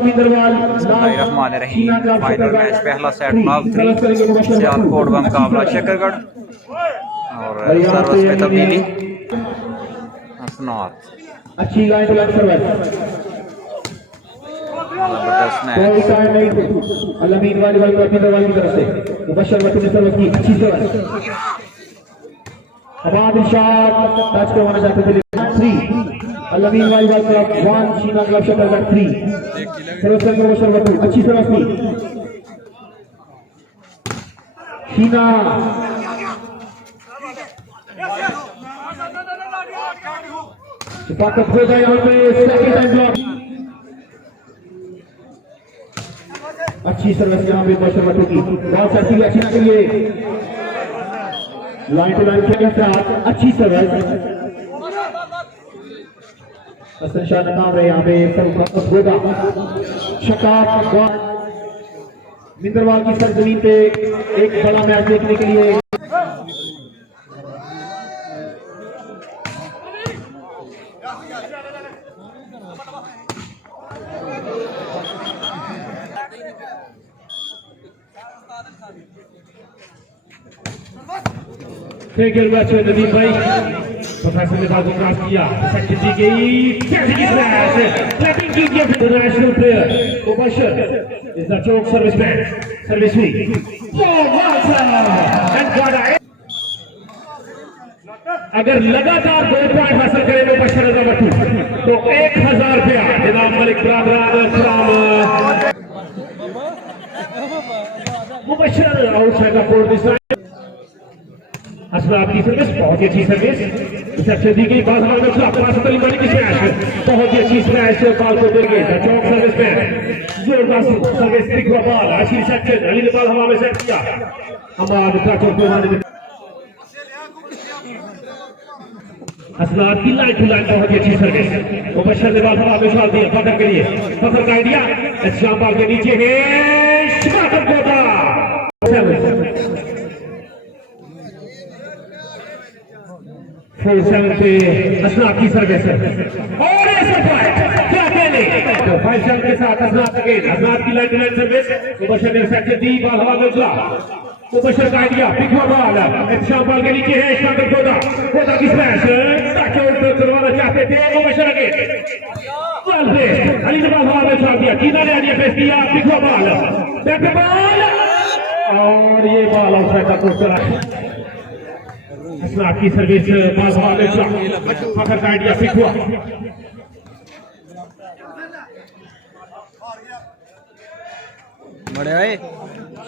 बिस्मिल्लाहिर्रहमानिर्रहीम। Final match पहला set knock 3 Sialkot का मुकाबला शकरगढ़ और सर्विस में तब्दीली हसनात। अच्छी लाइन जबरदस्त मैच। अलमीन वाली की तरफ से मुबशर वक्त में सर्विस की अच्छी सर्विस। अबाद इरशाद टच करवाना चाहते थे 3 अलमीन वाली club 1 Sheena club Shakargarh 3 service करके मुबशर वक्त अच्छी सर्विस की शीना ताकत हो जाए यहाँ पे सेकंड टाइम ब्लॉक। अच्छी सर्विस यहाँ पे बशरवटू की बॉल सरती हुई अच्छी ना के लिए लाइन टू लाइन के साथ अच्छी सर्विस। हसन शाह नाकाम रहे यहाँ पे होगा शकाब मिंदरवाल की सरजमीन पे एक बड़ा मैच देखने के लिए नदीम भाई प्रोफेसर ने बाजू क्रॉस किया सेक्शन दी गई कैसी की स्मैश लेकिन की गया international player Mubashir is the choke serviceman service हुई अगर लगातार 2 पॉइंट हासिल करे मुबशर अजमतू तो 1000 रुपया जनाब मलिक बरादरान Mubashar outside the court this असलाब की सर्विस बहुत ही अच्छी सर्विस रिसेप्शन दी गई बाल हवा में अली मलिक की स्मैश बहुत ही अच्छी स्मैश बॉल को देंगे चौक सर्विस में जोरदार सर्विस दिख हुआ बॉल अच्छी रिसेप्शन अली ने बॉल हवा में सेट किया हमाद चौक को मारने में असलाब की लाइन टू लाइन बहुत ही अच्छी सर्विस मुबशर ने बॉल हवा में उछाल दिया फखर के लिए फखर का आइडिया शाम बॉल के नीचे है शिकाकर कोटा पे असनाद की सर्विस और ऐसा क्या कहने तो 5-7 के साथ असनाद की line two line service Mubashar ने सेक्शन दी बॉल हवा में उछला मुबशर का आइडिया पिक हुआ बॉल शाम बॉल के नीचे है शाकर कोटा की स्मैश ताकि उल्टा करवाना चाहते थे मुबशर अली ने बॉल हवा में उछाल दिया टीना ने आइडिया पेश किया पिक हुआ बॉल और ये बॉल आउटसाइड का कोर्ट चला असनाद की सर्विस फखर का आइडिया पिक हुआ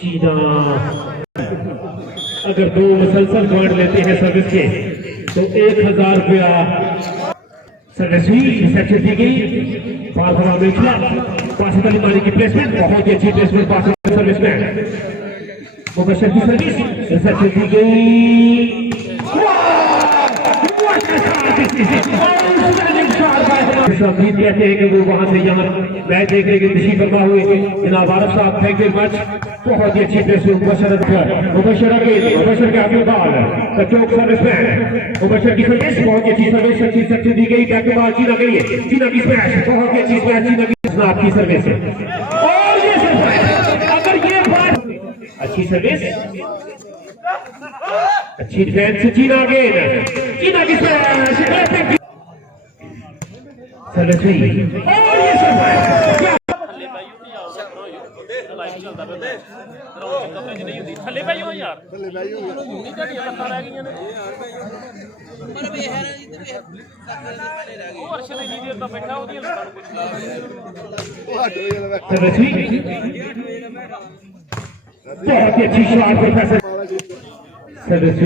चीना अगर 2 मुसलसल पॉइंट लेते हैं सर्विस के तो 1000 रुपया सर्विस हुई रिसेप्शन दी गई बॉल हवा में उछला बासित अली मानी की प्लेसमेंट बहुत ही अच्छी प्लेसमेंट बासित सर्विस में मुबशर की सर्विस रिसेप्शन दी गई कहते हैं कि वो वहां से यहाँ मैच देखने के तशरीफ फरमा हुए जनाब आरफ साहब थैंक यू मच बहुत ही अच्छी प्लेस मुबशर के आगे बॉल चौक सर्विसमैन मुबशर की सर्विस बहुत ही अच्छी सर्विस अच्छी सेक्शन दी गई बैक बॉल चीना के लिए चीना की स्मैश बहुत ही अच्छी स्मैश चीना की आपकी सर्विस है और ये अगर ये बात अच्छी सर्विस अच्छी डिफेंस चीना अगेन चीना की स्मैश सर्विस हुई और ये थले भाई हो यार बहुत ही अच्छी शॉट प्रोफेसर सर्विस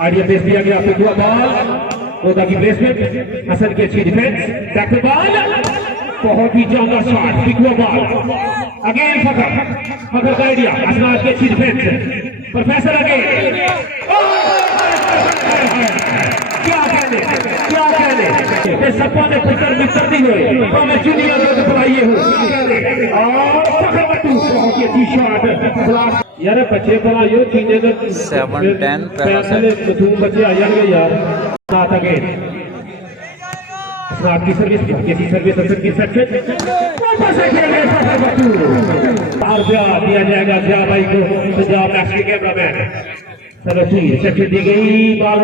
आइडिया पेश दिया गया आपको हुआ बॉल कोटा की प्लेसमेंट हसन की अच्छी डिफेंस बैक बॉल बहुत ही जानदार शॉट पिक हुआ बॉल अगेन फखर का आइडिया असनाद की अच्छी डिफेंस प्रोफेसर अगेन क्या कहने सपा ने पुत्र मित्र दी हुई तो मैं जूनियर को बुलाइए हूँ और फखर बट्टू बहुत ही अच्छी शॉट यार बच्चे बना यो चीजें 7-10 पहले बच्चे आ जाएंगे यार साथ अगेन असरात की सर्विस कैसी सर्विस असर की सेक्शन ऊपर से खेल बार दिया जाएगा जिया भाई को पंजाब मैच के कैमरामैन सरसी सेक्शन दी गई बाल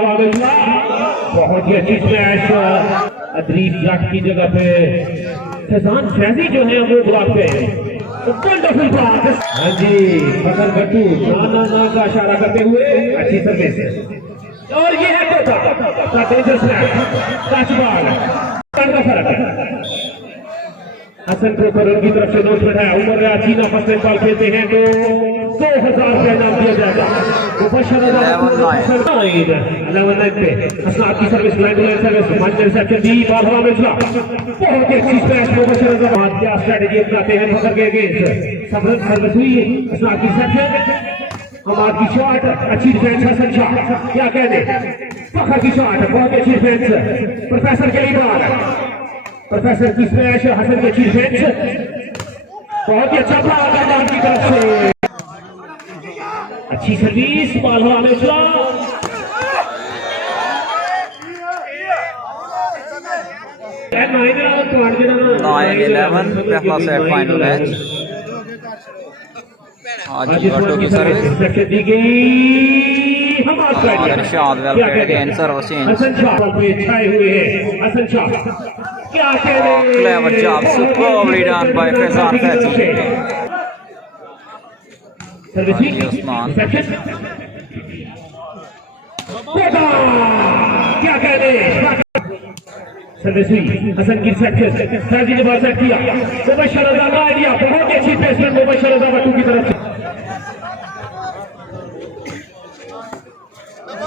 बहुत ही अच्छी स्मैश अदरीस जट की जगह पे फैजान फैजी जो है वो ब्लॉक पे वंडरफुल पास। हाँ जी फसल गट्टू ना का इशारा करते हुए अच्छी सर्विस और ये है तो डेंजर स्मैश टच बॉल का फर्क है। हसन को करोड़ की तरफ से नोट बैठाया उमर रहा चीना फर्स्ट बॉल खेलते हैं तो 2000 का इनाम दिया जाएगा। की सर्विस लाइन सर्विस सेक्शन दी बाल हवा में चला बहुत ही अच्छी स्मैश क्या स्ट्रेटजी अपनाते हैं फखर के अगेंस्ट सबरत सर्विस हुई असनाद की सेक्शन हमाद की शॉट अच्छी डिफेंस हसन शाह क्या कहते फखर की शॉट बहुत अच्छी डिफेंस प्रोफेसर के लिए प्रोफेसर की स्मैश हसन की अच्छी डिफेंस बहुत ही अच्छा बॉल की तरफ से अच्छी सर्विस बाल हवा में चला 9-11 पहला सेट फाइनल मैच आज गट्टू की सर्विस दी गई Irshad well played again service change Hasan Shah पे छाए हुए हैं हसन शाह क्या कहते clever job superbly done by Faizan Faizi Usman क्या कहते सर्विस हसन की सेक्शन फैजी ने बात सेट किया मुबशर रजा का आइडिया बहुत ही अच्छी प्लेसमेंट मुबशर रजा बट्टू की तरफ से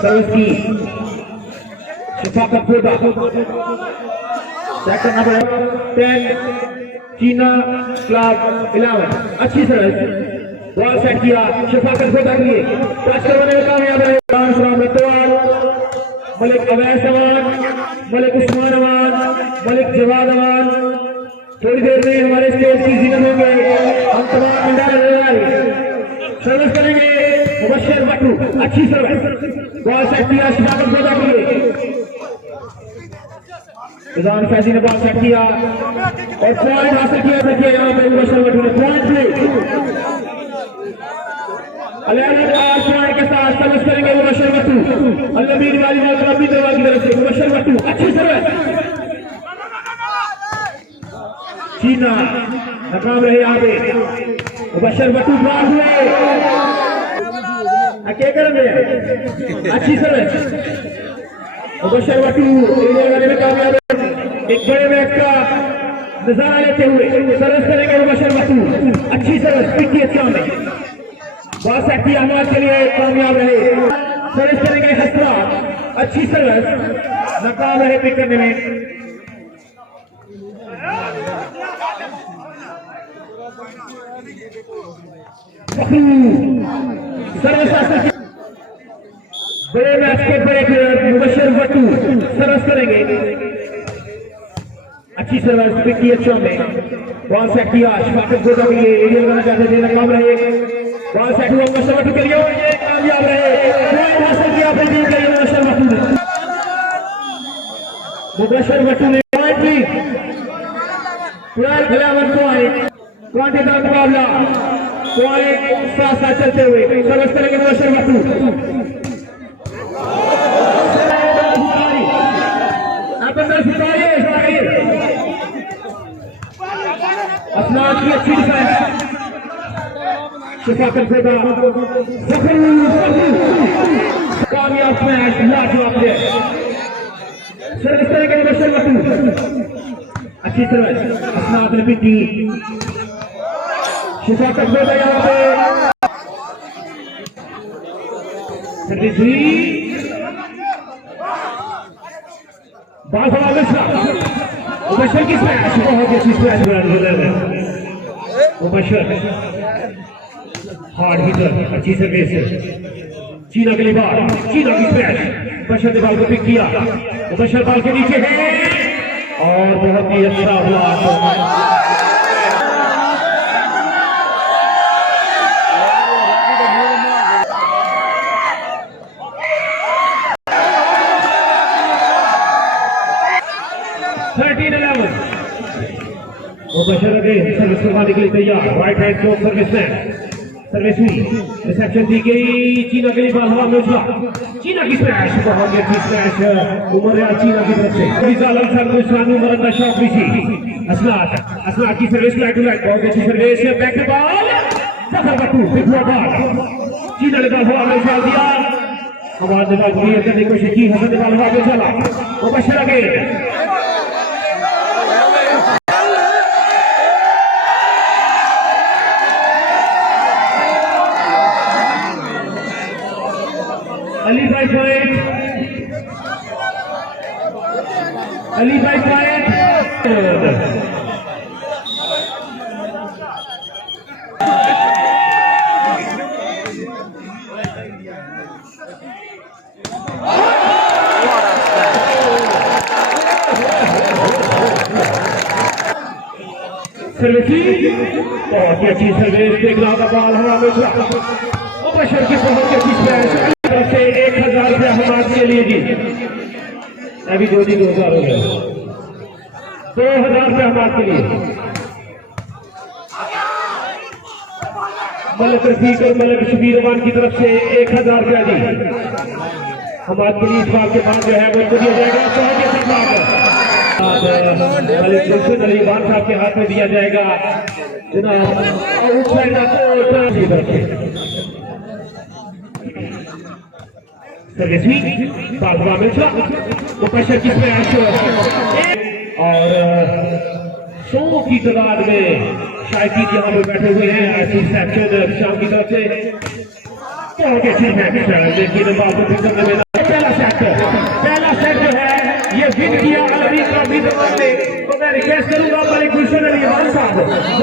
सर्विस की शफाकत खोदा सेक्शन नंबर 10 चीना क्लब 11 अच्छी सर्विस बॉल सेट किया शफाकत खोदा के लिए टच करने में कामयाब रहे मलिक अवैस अमान मलिक उस्मान अमान मलिक जवाद अमान थोड़ी देर में हमारे स्टेज की जिक्र होंगे हम तमाम सर्विस करेंगे मुबशर बट्टू अच्छी सर्विस बॉल सेट किया शफाकत खोदा के लिए फैजान फैजी ने बॉल सेट किया और पॉइंट हासिल किया यहाँ पे मुबशर बट्टू ने पॉइंट प्ले के साथ सर्विस करेंगे मुबशर बट्टू अल्लमीर वाली की तरफ से मुबशर बट्टू अच्छी सर्विस चीना नाकाम रहे यहाँ पे मुबशर बट्टू बाहर हुए अच्छी सर्विस मुबशर बट्टू में कामयाब एक बड़े मैच का नजारा लेते हुए सर्विस करेंगे मुबशर बट्टू अच्छी सर्विस पिटी अच्छा में बहुत सेक्टी अहमद के लिए कामयाब रहे सर्विस करेंगे हसरा अच्छी सर्विस नाकाम रहे पिक करने में सर्विस बड़े मैच के बड़े प्लेयर मुबशर बट्टू सर्विस करेंगे अच्छी सर्विस पिक की अच्छा में बॉल सेट किया शफाकत खोदा के लिए एरियल करना चाहते थे नाकाम रहे बॉल सेट हुआ मुबशर बट्टू के लिए कामयाब रहे पॉइंट हासिल किया फिर के लिए मुबशर बट्टू ने पॉइंट ली 12-11 पॉइंट का मुकाबला पॉइंट साथ साथ चलते हुए सर्विस करेंगे मुबशर बट्टू असनाद की अच्छी डिफेंस शफाकत खोदा कामयाब स्मैश लाजवाब है सर्विस करेंगे मुबशर बट्टू अच्छी सर्विस असनाद ने पिटी शफाकत खोदा यहाँ पे सर्विस हुई बाल हवा में मुबशर की स्मैश बहुत अच्छी स्मैश मुबशर हार्ड हिटर अच्छी सर्विस चीना के लिए बाल चीना की स्मैश मुबशर ने बाल को पिक किया मुबशर बाल के नीचे है और बहुत ही अच्छा हुआ मुबशर अगेन सर्विस करवाने के लिए तैयार right hand throw serviceman service हुई रिसेप्शन दी गई चीना के लिए बॉल हवा में उछला चीना की स्मैश बहुत ही अच्छी स्मैश उमर रियाज चीना की तरफ से विशाल अंसर गुस्सानी उमर अंदर शॉट भी थी असनाद की सर्विस लाइट टू लाइट बहुत अच्छी सर्विस बैक टू बॉल सफर बटू बिगुआ बॉल चीना ने बॉल हवा में उछाल दिया हमारे ने बॉल क्लियर करने की कोशिश की हसन ने बॉल हवा में उछाला Mubashar again Ali by point. Ali by point. Service बहुत ही अच्छी सर्विस देखना का बॉल हवा में उछला मुबशर की बहुत ही अच्छी स्मैश तरफ से 1000 रुपया हमारे के लिए जी अभी 2000 हो गया 2000 रुपया हमारे के लिए मलिक रफीक और मलिक शबीर रमान की तरफ से 1000 रुपया जी हमारे के लिए इस बार के बाद जो है वो दिया जाएगा मलिक गुलशन अली खान साहब के हाथ में दिया जाएगा जनाब बाजवा में मुबशर की स्मैश और 100 की तादाद में शायद यहाँ पे बैठे हुए हैं ऐसी सेक्शन शाम की तरफ से बहुत अच्छी मैच लेकिन बाबू करने में पहला सेट जो है ये विन किया अलवी का भी तो मैं रिक्वेस्ट करूंगा मलिक गुलशन अली खान साहब